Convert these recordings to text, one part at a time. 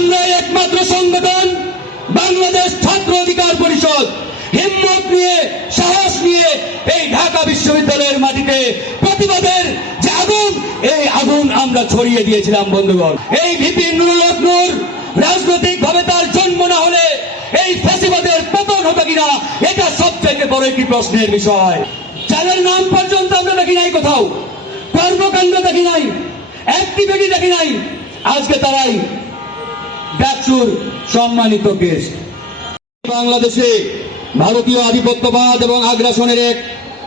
আমরা একমাত্র সংগঠন, বাংলাদেশ ছাত্র অধিকার পরিষদ। হিম্মত নিয়ে, সাহস নিয়ে এই ঢাকা বিশ্ববিদ্যালয়ের মাটিতে প্রতিবাদের যে আগুন, এই আগুন আমরা ছড়িয়ে দিয়েছিলাম, বন্ধুগণ। এই ভিপি নুরুল রাজনৈতিক ভাবে তার জন্ম না হলে এই ফ্যাসিবাদের পতন হতো কিনা, এটা সবচেয়ে বড় একটি প্রশ্নের বিষয়। যাদের নাম পর্যন্ত আমরা দেখি নাই কোথাও, কর্মকাণ্ড দেখি নাই অ্যাক্টিভিটি দেখি নাই, আজকে তারাই ডাকসুর সম্মানিত গেস্ট বাংলাদেশে ভারতীয় আধিপত্যবাদ এবং আগ্রাসনের এক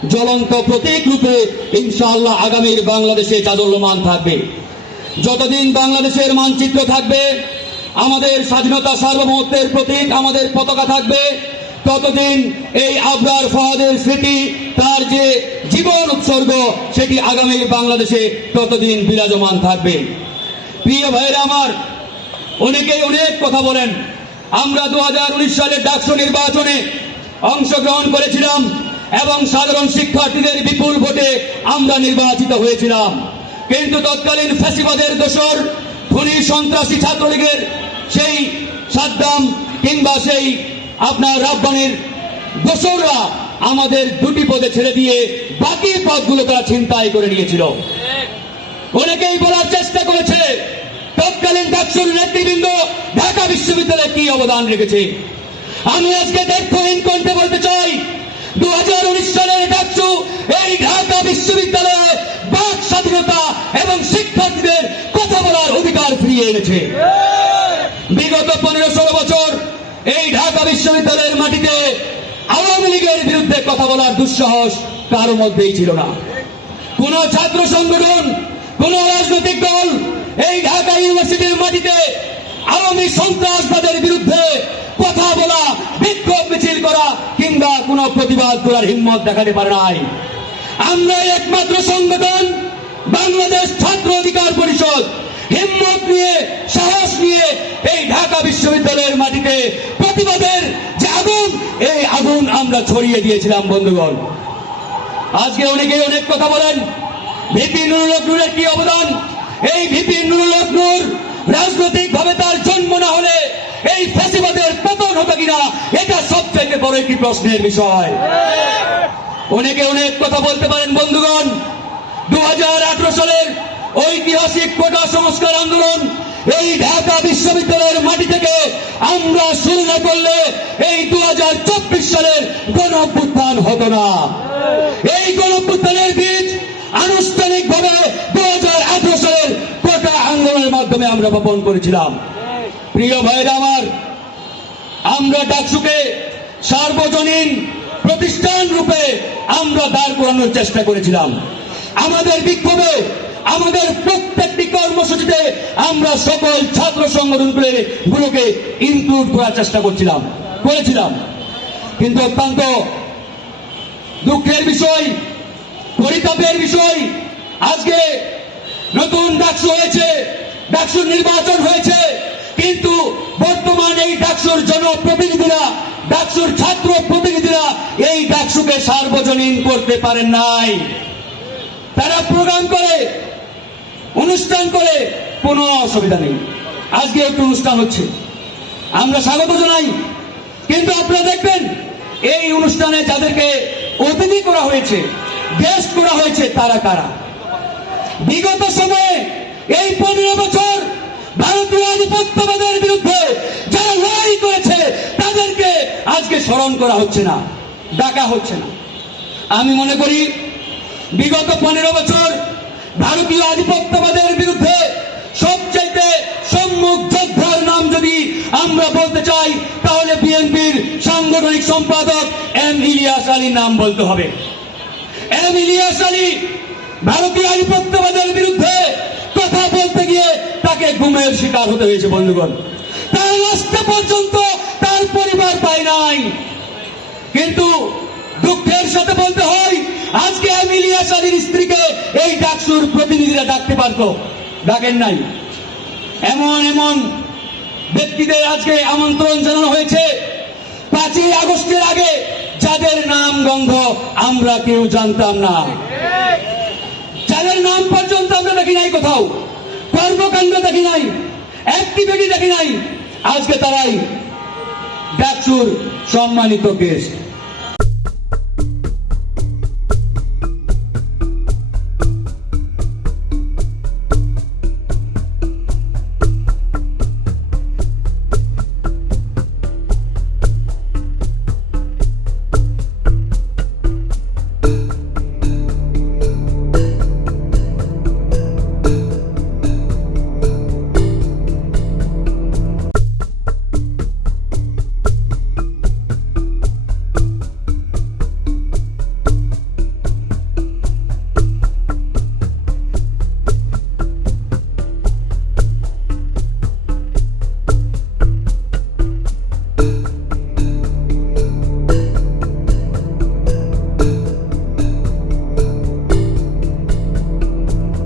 জ্বলন্ত প্রতীক রূপে ইনশাআল্লাহ আগামীর বাংলাদেশে চাদল্যমান থাকবে। যতদিন বাংলাদেশের মানচিত্র থাকবে, আমাদের স্বাধীনতা সার্বভৌমত্বের প্রতীক আমাদের পতাকা থাকবে, ততদিন এই আবরার ফাহাদের স্মৃতি, তার যে জীবন উৎসর্গ, সেটি আগামীর বাংলাদেশে ততদিন বিরাজমান থাকবে। প্রিয় ভাইয়েরা আমার অনেকেই অনেক কথা বলেন। আমরা দু সালের ডাকসু নির্বাচনে অংশগ্রহণ করেছিলাম এবং সাধারণ শিক্ষার্থীদের বিপুল ভোটে আমরা নির্বাচিত হয়েছিলাম। কিন্তু তৎকালীন ফ্যাসিবাদের দোসর ধনী সন্ত্রাসী ছাত্রলীগের সেই সাদ্দাম কিংবা সেই আপনার রাব্বানের দোসররা আমাদের দুটি পদে ছেড়ে দিয়ে বাকি পদগুলো তারা ছিনতাই করে নিয়েছিল। অনেকেই বলার চেষ্টা করেছে তৎকালীন ডাকসুর নেতৃবৃন্দ ঢাকা বিশ্ববিদ্যালয়ে কি অবদান রেখেছে? আমি আজকে তথ্যহীন কণ্ঠে বলতে চাই দু হাজার উনিশ সালের ডাকসু এই ঢাকা বিশ্ববিদ্যালয়ে বাক স্বাধীনতা এবং শিক্ষার্থীদের কথা বলার অধিকার ফিরিয়ে এনেছে। বিগত পনেরো ষোলো বছর এই ঢাকা বিশ্ববিদ্যালয়ের মাটিতে আওয়ামী লীগের বিরুদ্ধে কথা বলার দুঃসাহস কারও মধ্যেই ছিল না। কোন ছাত্র সংগঠন, কোন রাজনৈতিক দল এই ঢাকা ইউনিভার্সিটির মাটিতে আওয়ামী সন্ত্রাসবাদের বিরুদ্ধে কথা বলা, বিক্ষোভ মিছিল করা কিংবা কোন প্রতিবাদ করার হিম্মত দেখাতে পারে নাই। আমরা একমাত্র সংগঠন, বাংলাদেশ ছাত্র অধিকার পরিষদ। হিম্মত নিয়ে, সাহস নিয়ে এই ঢাকা বিশ্ববিদ্যালয়ের মাটিতে প্রতিবাদের যে আগুন, এই আগুন আমরা ছড়িয়ে দিয়েছিলাম, বন্ধুগণ। আজকে অনেকেই অনেক কথা বলেন। ভিপি নুরুল কি অবদান? এই ভিপি নুরুল রাজনৈতিক ভাবে তার জন্ম না হলে এই ফ্যাসিবাদের পতন হতো কিনা, এটা সবচেয়ে বড় একটি প্রশ্নের বিষয়। অনেকে অনেক কথা বলতে পারেন, বন্ধুগণ। দু সালের ঐতিহাসিক কোটা সংস্কার আন্দোলন এই ঢাকা বিশ্ববিদ্যালয়ের মাটি থেকে আমরা শুরু না করলে এই দু হাজার চব্বিশ সালের গণ হতো না। কোটা মাধ্যমে আমরা বপন করেছিলাম। প্রিয় ভাইরা আমার, আমরা ডাকসুকে সার্বজনীন প্রতিষ্ঠান রূপে আমরা দাঁড় করানোর চেষ্টা করেছিলাম। আমাদের বিক্ষোভে, আমাদের প্রত্যেকটি কর্মসূচিতে আমরা সকল ছাত্র সংগঠনগুলো গুলোকে ইনক্লুড করার চেষ্টা করছিলাম, করেছিলাম। কিন্তু অত্যন্ত দুঃখের বিষয়, পরিতাপের বিষয়, আজকে নতুন ডাকসু হয়েছে। ডাকসুর নির্বাচন হয়েছে। কিন্তু বর্তমান এই ডাকসুর জনপ্রতিনিধিরা, ডাকসুর ছাত্র প্রতিনিধিরা এই ডাকসুকে সার্বজনীন করতে পারেন নাই। তারা প্রোগ্রাম করে, অনুষ্ঠান করে, কোনো অসুবিধা নেই। আজকে একটু অনুষ্ঠান হচ্ছে। আমরা স্বাগত জানাই। কিন্তু আপনারা দেখবেন, এই অনুষ্ঠানে যাদেরকে অতিথি করা হয়েছে গেস্ট করা হয়েছে, তারা কারা? বিগত সময়ে এই পনেরো বছর ভারতীয় আধিপত্যবাদের বিরুদ্ধে যারা লড়াই করেছে, তাদেরকে আজকে স্মরণ করা হচ্ছে না, ডাকা হচ্ছে না। আমি মনে করি, বিগত পনেরো বছর ভারতীয় আধিপত্যবাদের বিরুদ্ধে সবচাইতে সম্মুখ যোদ্ধার নাম যদি আমরা বলতে চাই, তাহলে বিএনপির সাংগঠনিক সম্পাদক এম ইলিয়াস আলীর নাম বলতে হবে। এম ইলিয়াস আলী ভারতীয় আধিপত্যবাদের বিরুদ্ধে কথা বলতে গিয়ে তাকে গুমের শিকার হতে হয়েছে, বন্ধুগণ। তার লাস্টে পর্যন্ত তার পরিবার পায় নাই। কিন্তু দুঃখের সাথে বলতে হয়, আজকে আমি ইলিয়াস স্ত্রীকে এই ডাকসুর প্রতিনিধিরা ডাকতে পারতো, ডাকেন নাই। এমন এমন ব্যক্তিদের আজকে আমন্ত্রণ জানানো হয়েছে। পাঁচই আগস্টের আগে যাদের নাম, গন্ধ আমরা কেউ জানতাম না যাদের নাম পর্যন্ত আমরা দেখি নাই কোথাও। কর্মকাণ্ড দেখি নাই। অ্যাক্টিভিটি দেখি নাই। আজকে তারাই ডাকসুর সম্মানিত গেস্ট